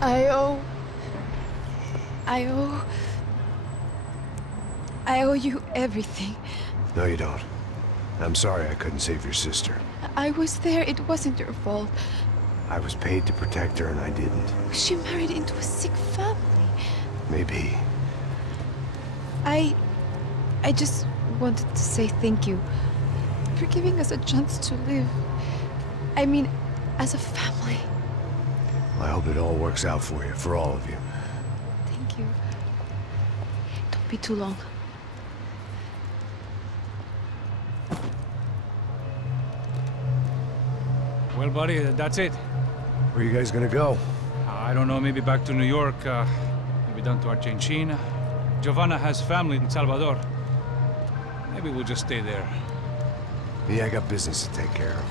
I owe you everything. No, you don't. I'm sorry I couldn't save your sister. I was there. It wasn't your fault. I was paid to protect her and I didn't. She married into a sick family. Maybe. I just wanted to say thank you for giving us a chance to live. I mean, as a family. I hope it all works out for you, for all of you. Thank you. Don't be too long. Well, buddy, that's it. Where are you guys gonna go? I don't know, maybe back to New York, maybe down to Argentina. Giovanna has family in Salvador. Maybe we'll just stay there. Me, I got business to take care of.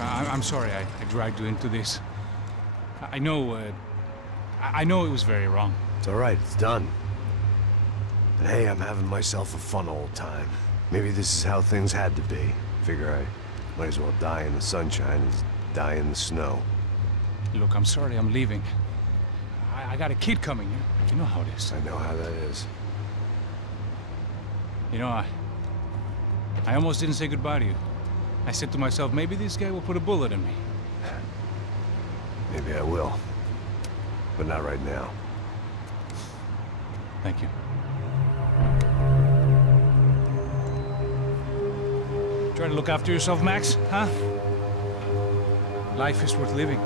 I'm sorry I dragged you into this. I know it was very wrong. It's all right, it's done. But hey, I'm having myself a fun old time. Maybe this is how things had to be. Figure I might as well die in the sunshine as die in the snow. Look, I'm sorry I'm leaving. I got a kid coming. You know how it is. I know how that is. You know, I almost didn't say goodbye to you. I said to myself, maybe this guy will put a bullet in me. Maybe I will. But not right now. Thank you. Try to look after yourself, Max, huh? Life is worth living.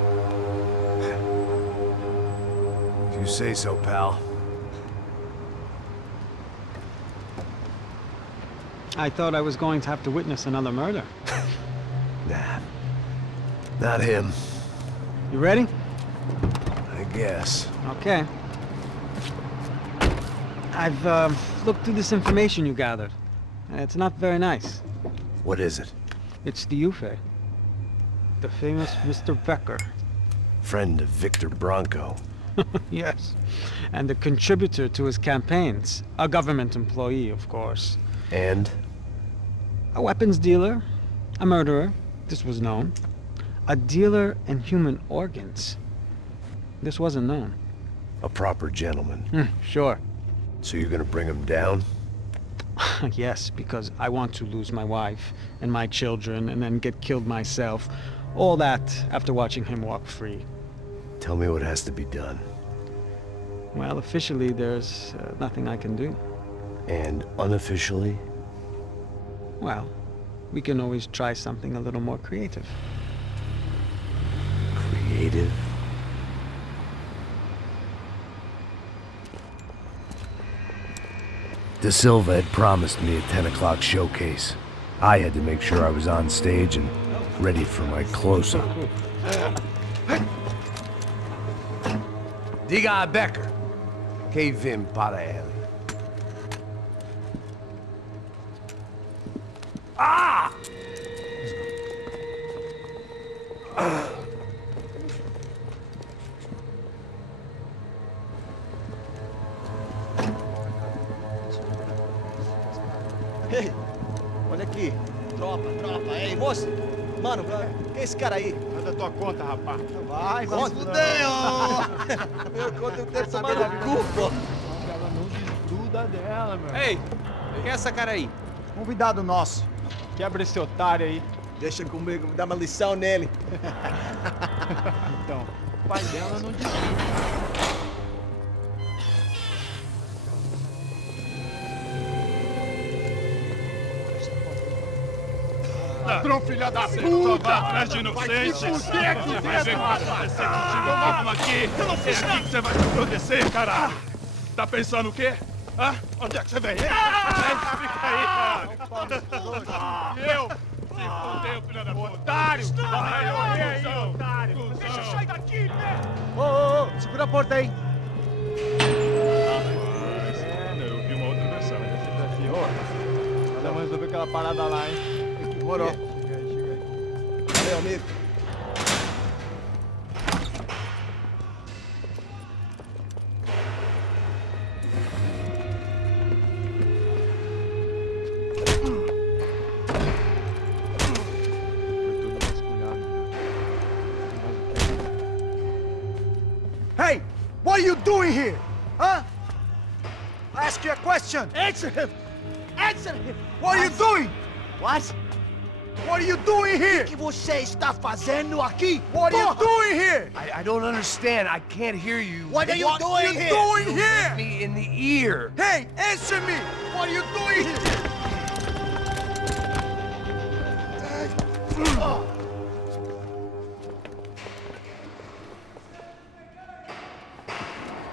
If you say so, pal. I thought I was going to have to witness another murder. Nah. Not him. You ready? I guess. Okay. I've looked through this information you gathered. It's not very nice. What is it? It's the Ufe. The famous Mr. Becker. Friend of Victor Bronco. Yes. And a contributor to his campaigns. A government employee, of course. And? A weapons dealer. A murderer. This was known. A dealer in human organs. This wasn't known. A proper gentleman. Sure. So you're gonna bring him down? Yes, because I want to lose my wife and my children and then get killed myself. All that after watching him walk free. Tell me what has to be done. Well, officially there's nothing I can do. And unofficially? Well, we can always try something a little more creative. Creative? De Silva had promised me a 10 o'clock showcase. I had to make sure I was on stage and ready for my close-up. Diga a Becker. Que vim para ele. Ah! Ei, olha aqui. Tropa. Ei, moço. Mano, quem é esse cara aí? Manda tua conta, rapaz. Vai fudeu! Meu conta eu tenho tomar no cu, pô. Ela não desgruda dela, meu. Ei, quem é essa cara aí? Convidado nosso. Quebra esse otário aí. Deixa comigo, me dá uma lição nele. Então, o pai dela não desgruda. Ladrão, filha da puta! Vai atrás de inocente! Vai ver o que vai acontecer contigo mesmo aqui! Eu não fiz nada! O que você vai acontecer, caralho? Tá pensando o quê? Hã? Onde é que você vem? Fica aí, cara! Eu? Se fodeu, filha da puta! Otário! Vai, aí, otário! Deixa eu sair daqui, né? Ô, segura a porta aí! Eu vi uma outra versão. Vamos resolver aquela parada lá, hein? Demorou. Chega aí. Valeu, amigo. Hey, what are you doing here? Huh? I ask you a question. Answer him. Answer him. What are you doing? What? What are you doing here? O que você está fazendo aqui? What are you doing here? I don't understand. I can't hear you. What are you doing here? You hit me in the ear. Hey, answer me. What are you doing here?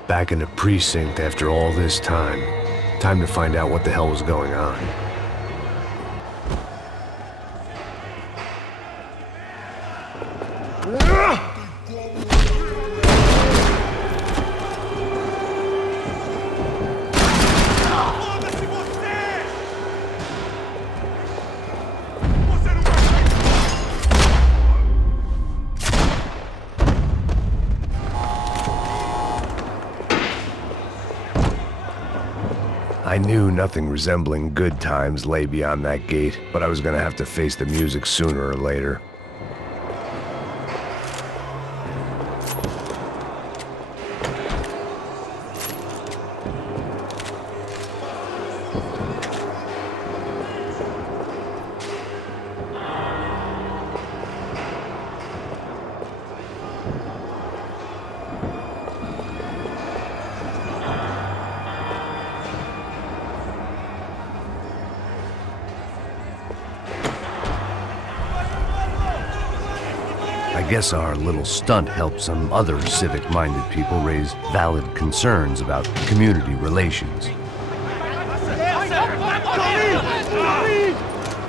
Back in the precinct after all this time. Time to find out what the hell was going on. I knew nothing resembling good times lay beyond that gate, but I was gonna have to face the music sooner or later. I guess our little stunt helped some other civic-minded people raise valid concerns about community relations.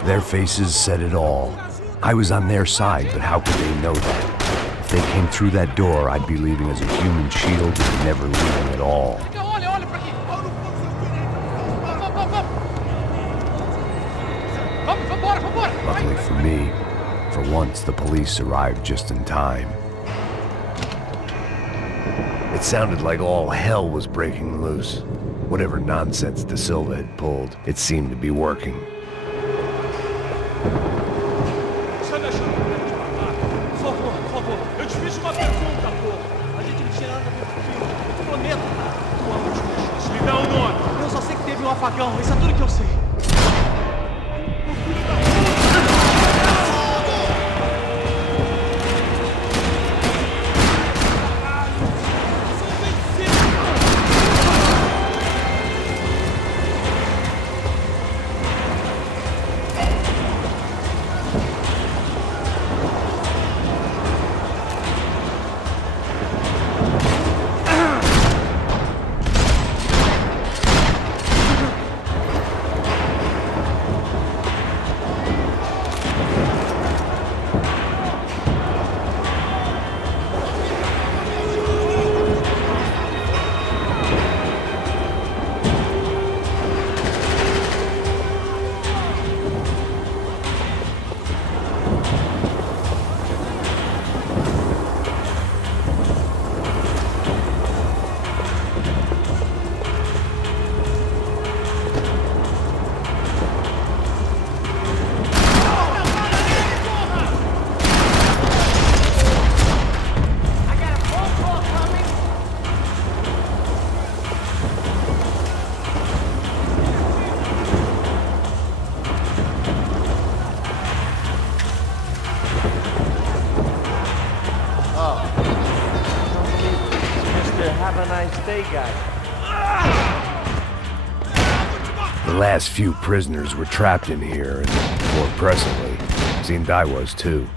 Their faces said it all. I was on their side, but how could they know that? If they came through that door, I'd be leaving as a human shield and never leaving at all. Luckily for me, for once, the police arrived just in time. It sounded like all hell was breaking loose. Whatever nonsense De Silva had pulled, it seemed to be working. Eu só sei que teve apagão, isso é tudo que eu sei. The last few prisoners were trapped in here, and more presently, seemed I was too.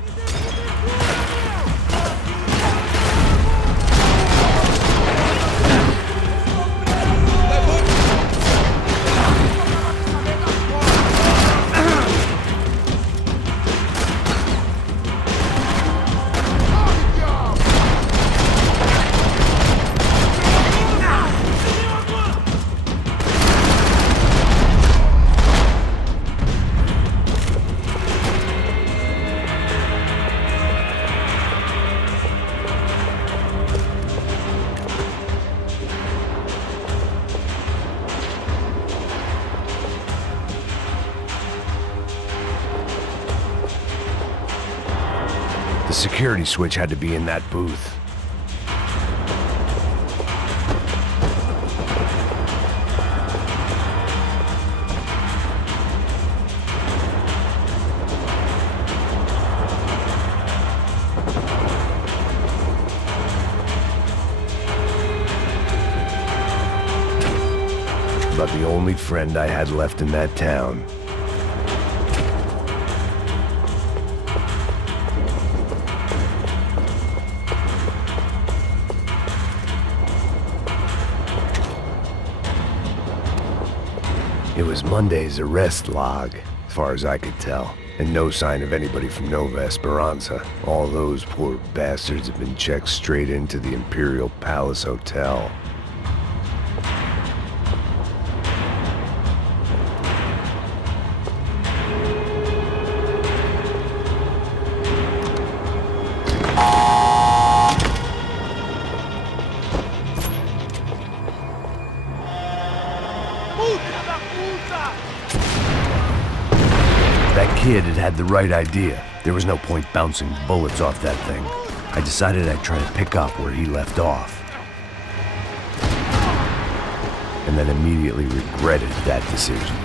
The security switch had to be in that booth. about the only friend I had left in that town. It was Monday's arrest log, as far as I could tell, and no sign of anybody from Nova Esperanza. All those poor bastards have been checked straight into the Imperial Palace Hotel. That kid had the right idea. There was no point bouncing bullets off that thing. I decided I'd try to pick up where he left off. And then immediately regretted that decision.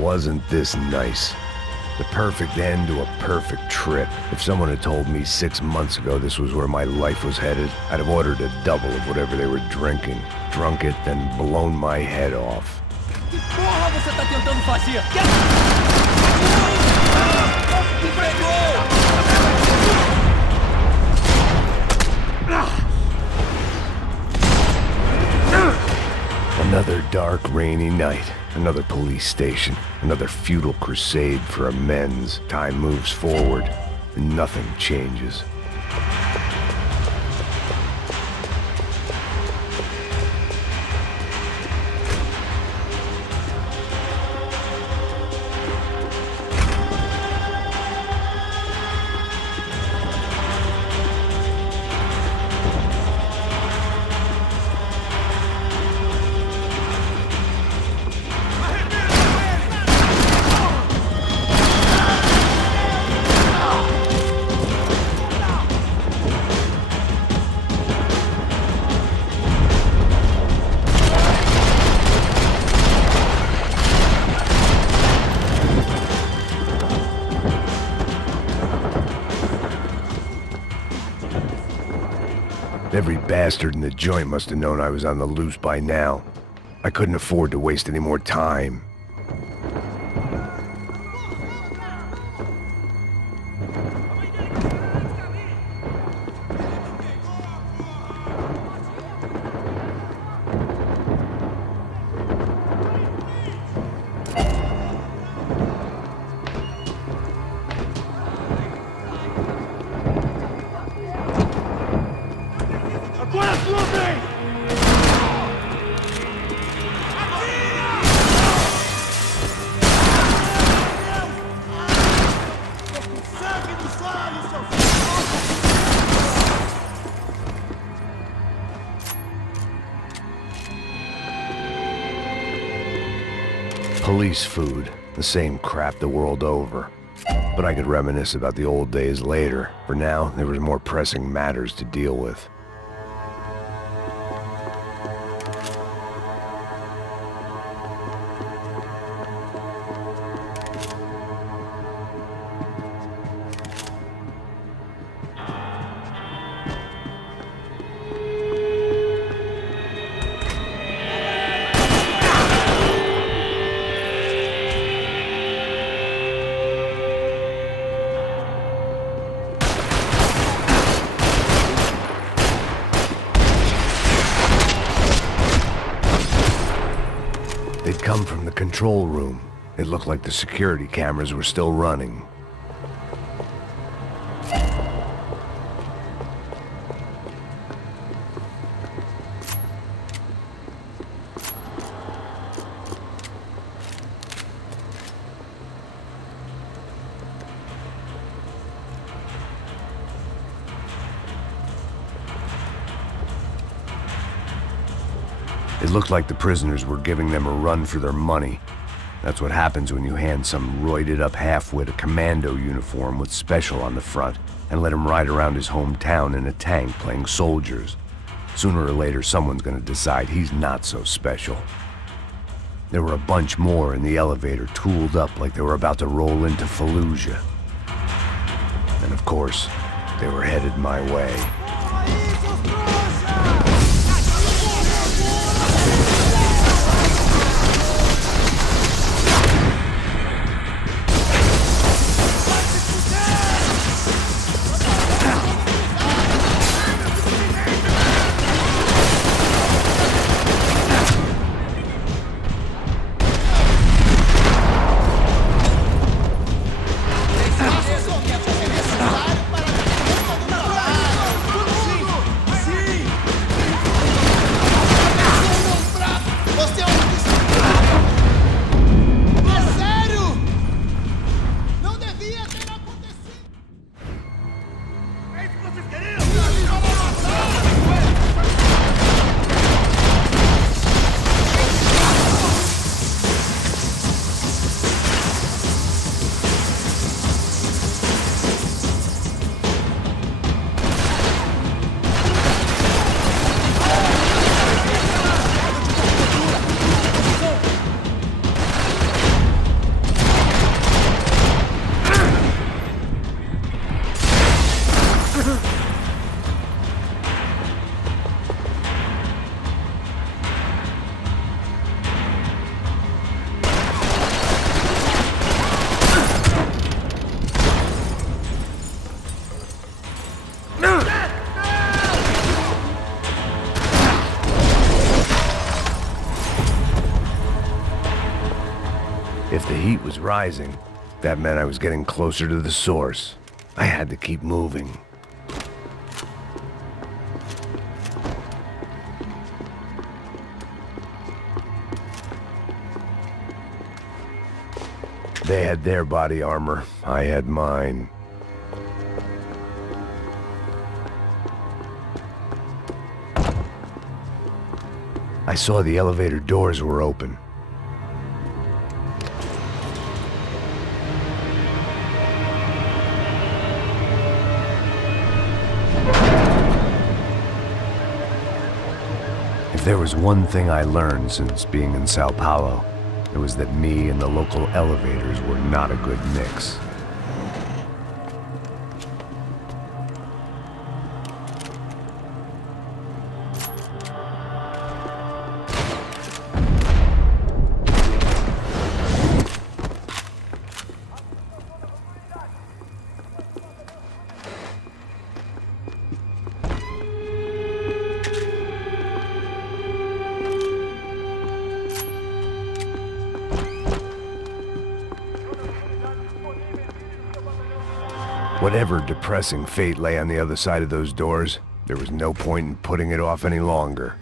Wasn't this nice? The perfect end to a perfect trip. If someone had told me 6 months ago this was where my life was headed, I'd have ordered a double of whatever they were drinking, drunk it, then blown my head off. Que porra você tá tentando fazer? Another dark, rainy night. Another police station. Another futile crusade for amends. Time moves forward, and nothing changes. Every bastard in the joint must have known I was on the loose by now. I couldn't afford to waste any more time. Police food, the same crap the world over. But I could reminisce about the old days later. For now, there was more pressing matters to deal with. come from the control room. It looked like the security cameras were still running. It looked like the prisoners were giving them a run for their money. That's what happens when you hand some roided-up halfwit a commando uniform with special on the front and let him ride around his hometown in a tank playing soldiers. Sooner or later, someone's gonna decide he's not so special. There were a bunch more in the elevator, tooled up like they were about to roll into Fallujah. And of course, they were headed my way. If the heat was rising, that meant I was getting closer to the source. I had to keep moving. They had their body armor, I had mine. I saw the elevator doors were open. If there was one thing I learned since being in Sao Paulo, it was that me and the local elevators were not a good mix. Whatever depressing fate lay on the other side of those doors, there was no point in putting it off any longer.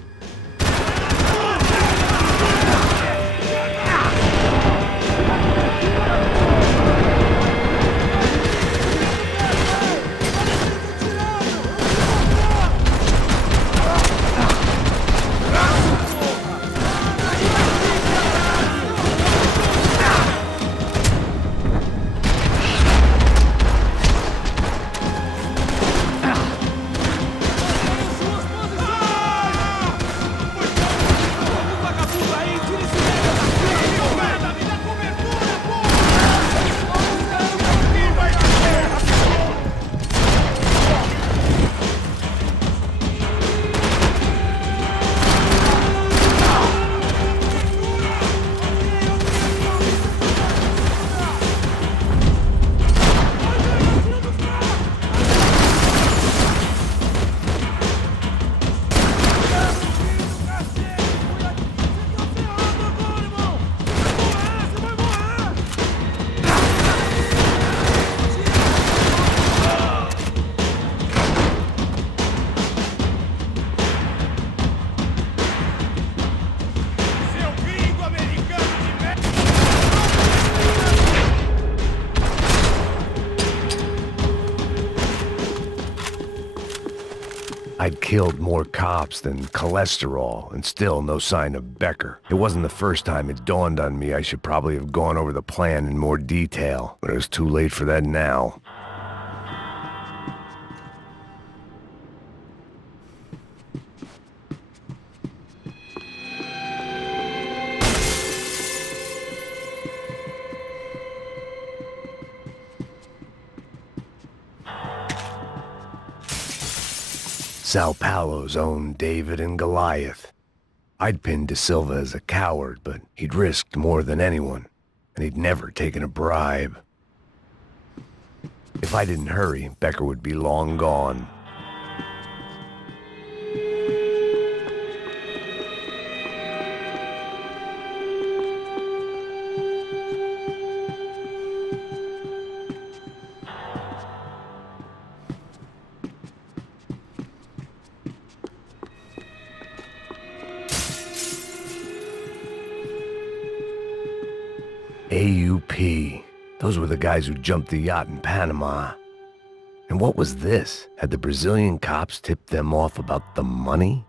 I'd killed more cops than cholesterol, and still no sign of Becker. It wasn't the first time it dawned on me I should probably have gone over the plan in more detail, but it was too late for that now. Sao Paulo's own David and Goliath. I'd pinned De Silva as a coward, but he'd risked more than anyone, and he'd never taken a bribe. If I didn't hurry, Becker would be long gone. AUP. Those were the guys who jumped the yacht in Panama. And what was this? Had the Brazilian cops tipped them off about the money?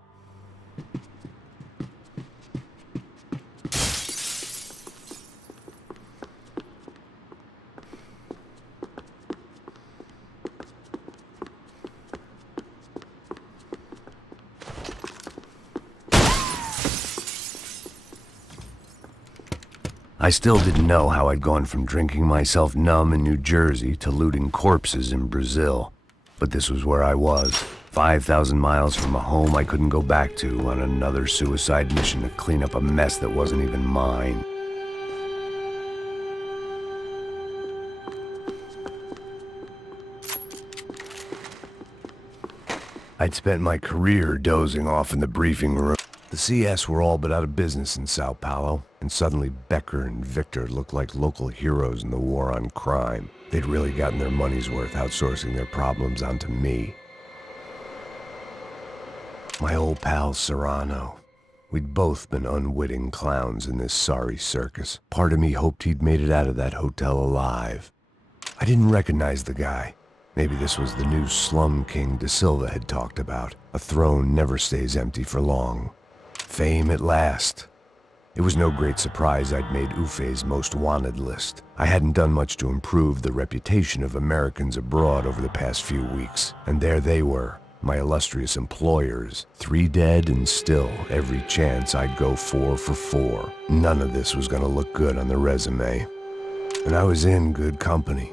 I still didn't know how I'd gone from drinking myself numb in New Jersey to looting corpses in Brazil. But this was where I was, 5,000 miles from a home I couldn't go back to, on another suicide mission to clean up a mess that wasn't even mine. I'd spent my career dozing off in the briefing room. The CS were all but out of business in Sao Paulo, and suddenly Becker and Victor looked like local heroes in the war on crime. They'd really gotten their money's worth outsourcing their problems onto me. My old pal Serrano. We'd both been unwitting clowns in this sorry circus. Part of me hoped he'd made it out of that hotel alive. I didn't recognize the guy. Maybe this was the new slum king De Silva had talked about. A throne never stays empty for long. Fame at last. It was no great surprise I'd made Ufe's most wanted list. I hadn't done much to improve the reputation of Americans abroad over the past few weeks, and there they were, my illustrious employers, 3 dead and still every chance I'd go 4 for 4. None of this was gonna look good on the resume. And I was in good company.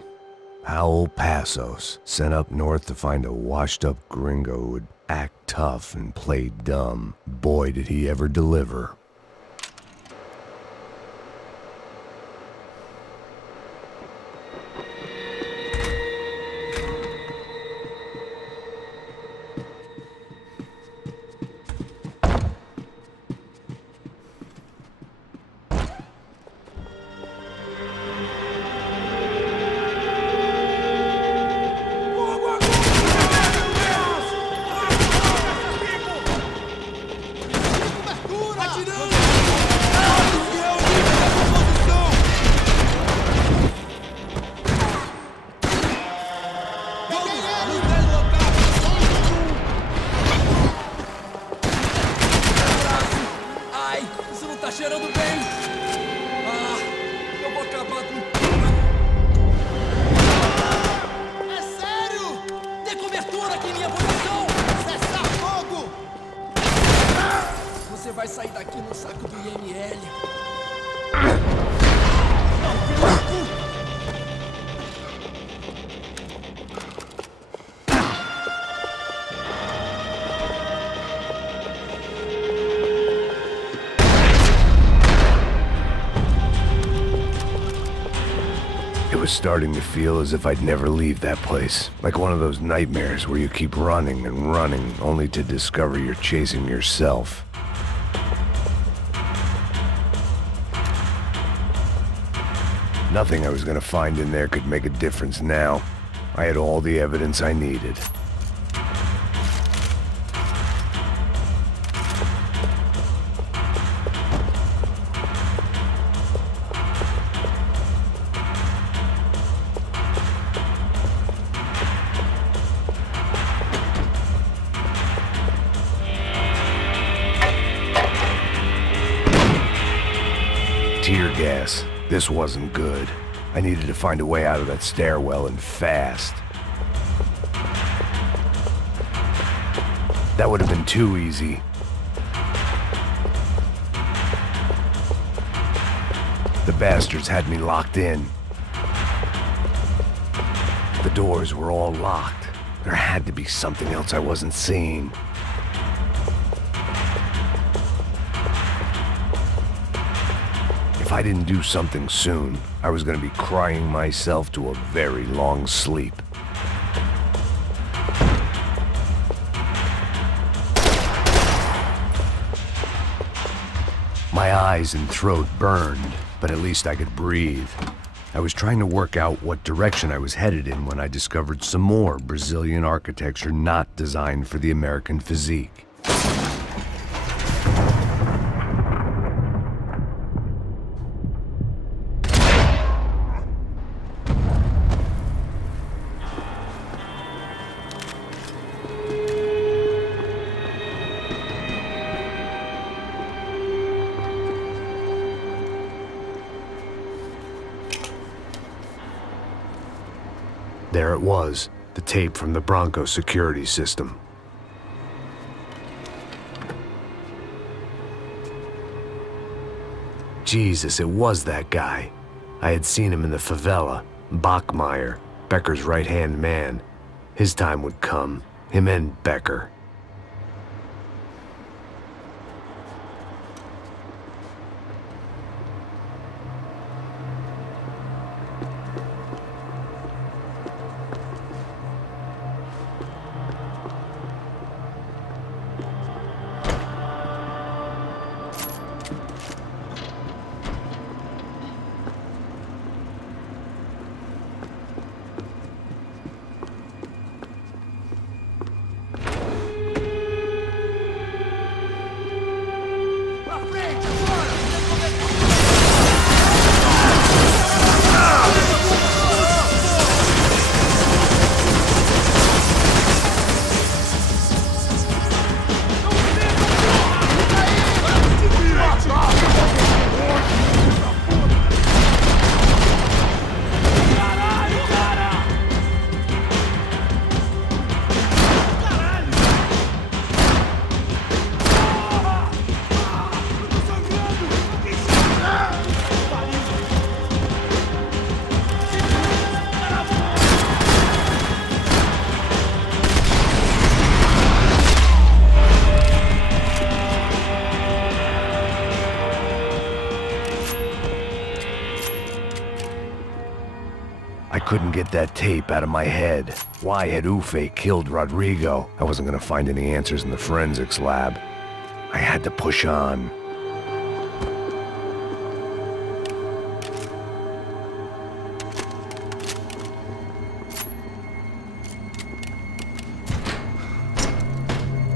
Powell Passos, sent up north to find a washed-up gringo who would act tough and play dumb. Boy, did he ever deliver. Starting to feel as if I'd never leave that place. Like one of those nightmares where you keep running and running, only to discover you're chasing yourself. Nothing I was gonna find in there could make a difference now. I had all the evidence I needed. Tear gas. This wasn't good. I needed to find a way out of that stairwell and fast. That would have been too easy. The bastards had me locked in. The doors were all locked. There had to be something else I wasn't seeing. If I didn't do something soon, I was going to be crying myself to a very long sleep. My eyes and throat burned, but at least I could breathe. I was trying to work out what direction I was headed in when I discovered some more Brazilian architecture not designed for the American physique. There it was, the tape from the Bronco security system. Jesus, it was that guy. I had seen him in the favela, Bachmeyer, Becker's right-hand man. His time would come, him and Becker. Couldn't get that tape out of my head. Why had Ufe killed Rodrigo? I wasn't gonna find any answers in the forensics lab. I had to push on.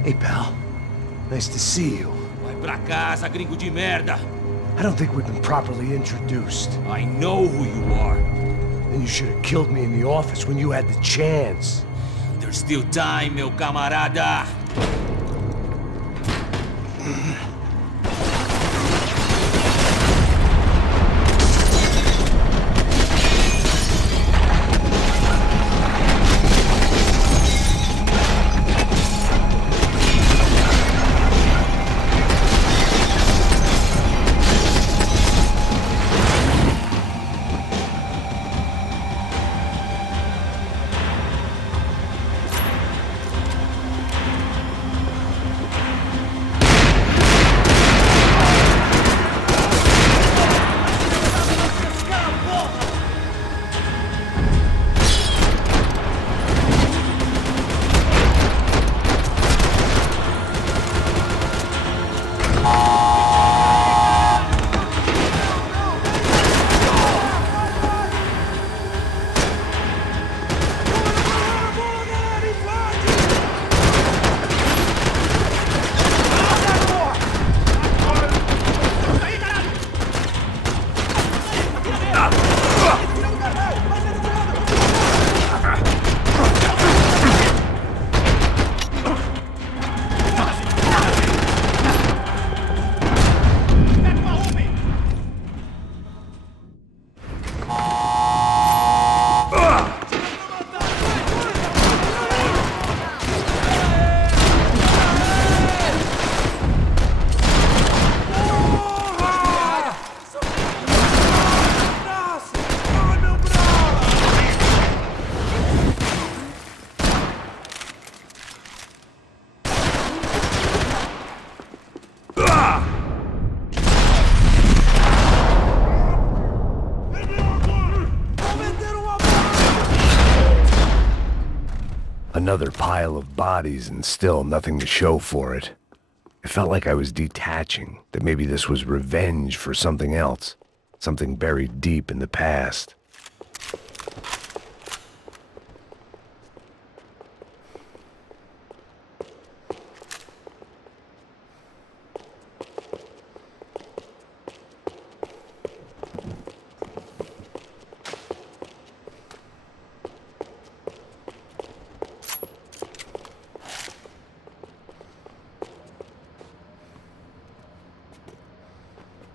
Hey, pal. Nice to see you. Vai pra casa, gringo de merda. I don't think we've been properly introduced. I know who you are. Then you should have killed me in the office when you had the chance. There's still time, meu camarada. Another pile of bodies and still nothing to show for it. It felt like I was detaching, that maybe this was revenge for something else, something buried deep in the past.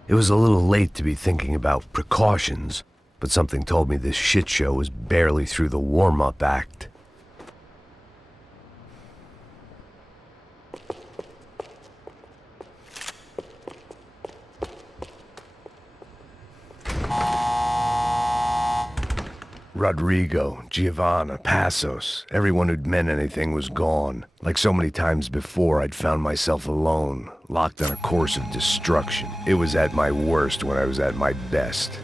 It was a little late to be thinking about precautions, but something told me this shit show was barely through the warm-up act. Rodrigo, Giovanna, Passos, everyone who'd meant anything was gone. Like so many times before, I'd found myself alone, locked on a course of destruction. It was at my worst when I was at my best.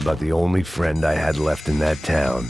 About the only friend I had left in that town.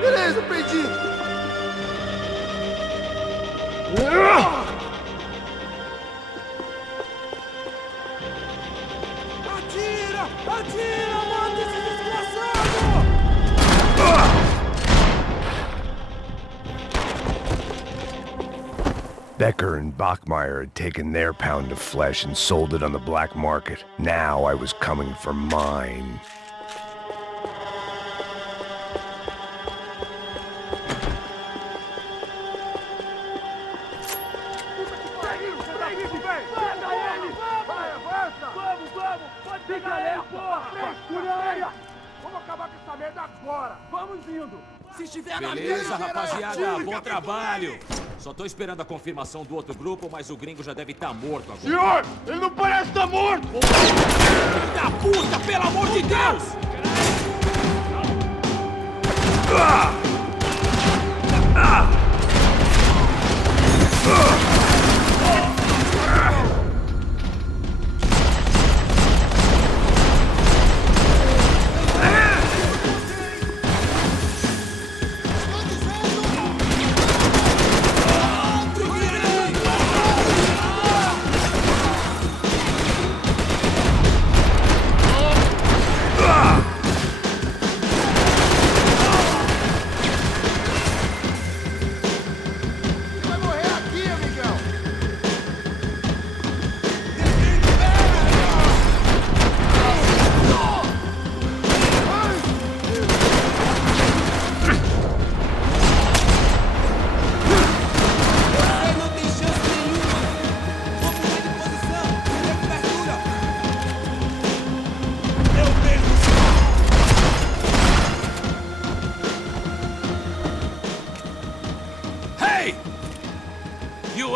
Beleza, perdi. Atira! Atira! Mata esse desgraçado! Becker and Bachmeyer had taken their pound of flesh and sold it on the black market. Now I was coming for mine. Vamos acabar com essa merda Agora! Vamos indo! Se estiver na mesa, rapaziada, bom trabalho! Só tô esperando a confirmação do outro grupo, mas o gringo já deve estar morto agora. Senhor! Ele não parece estar morto! Filho da puta, pelo amor de Deus!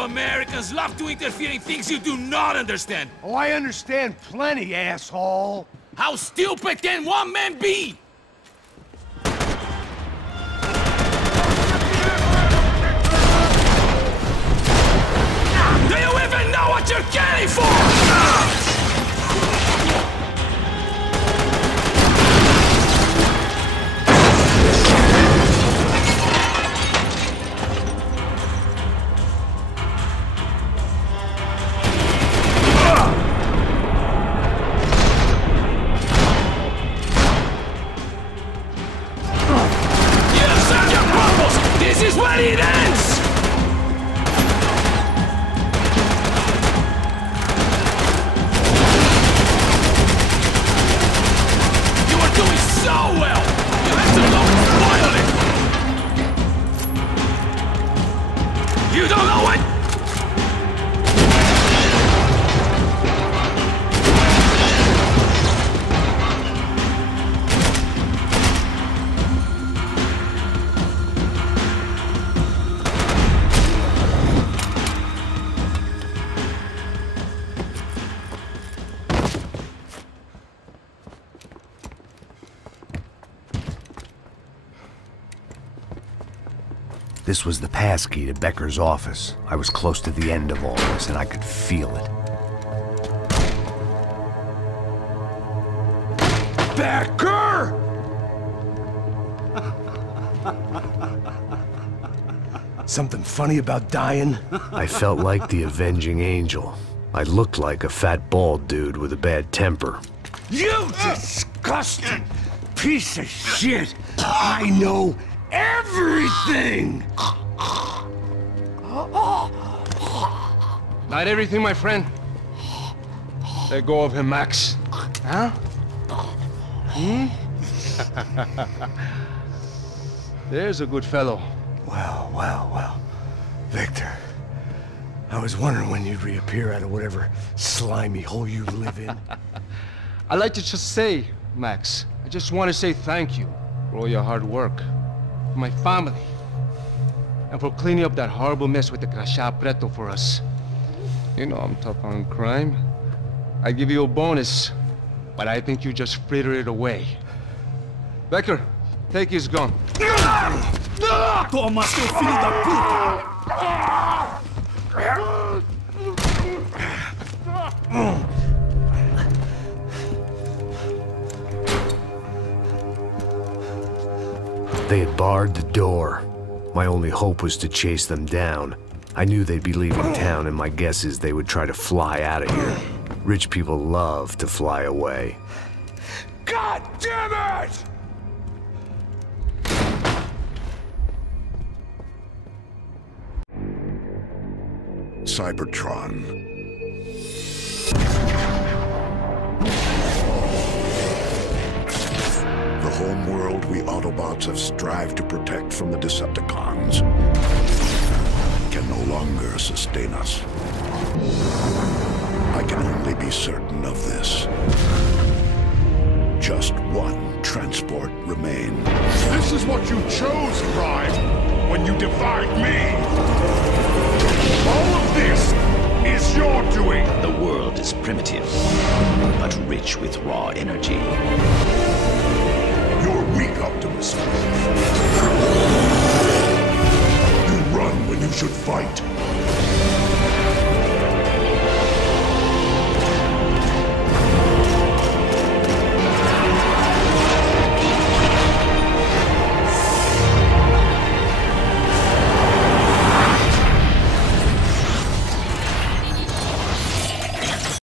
Americans love to interfere in things you do not understand. Oh, I understand plenty, asshole. How stupid can one man be? Do you even know what you're getting for? This is where it ends! You are doing so well! You have to know spoil it! You don't know what? This was the passkey to Becker's office. I was close to the end of all this, and I could feel it. Becker! Something funny about dying? I felt like the avenging angel. I looked like a fat bald dude with a bad temper. You disgusting piece of shit! I know everything! Not everything, my friend. Let go of him, Max. Huh? There's a good fellow. Well. Victor, I was wondering when you'd reappear out of whatever slimy hole you live in. I'd like to just say, Max, I just want to say thank you for all your hard work. For my family. And for cleaning up that horrible mess with the crachá preto for us. You know I'm tough on crime. I give you a bonus, but I think you just frittered it away. Becker, take his gun. Toma, seu filho da puta! They had barred the door. My only hope was to chase them down. I knew they'd be leaving town, and my guess is they would try to fly out of here. Rich people love to fly away. God damn it! Cybertron. The home world we Autobots have strived to protect from the Decepticons can no longer sustain us. I can only be certain of this. Just one transport remain. This is what you chose, Prime, when you defied me. All of this is your doing. The world is primitive, but rich with raw energy. You're weak, Optimus. You run when you should fight.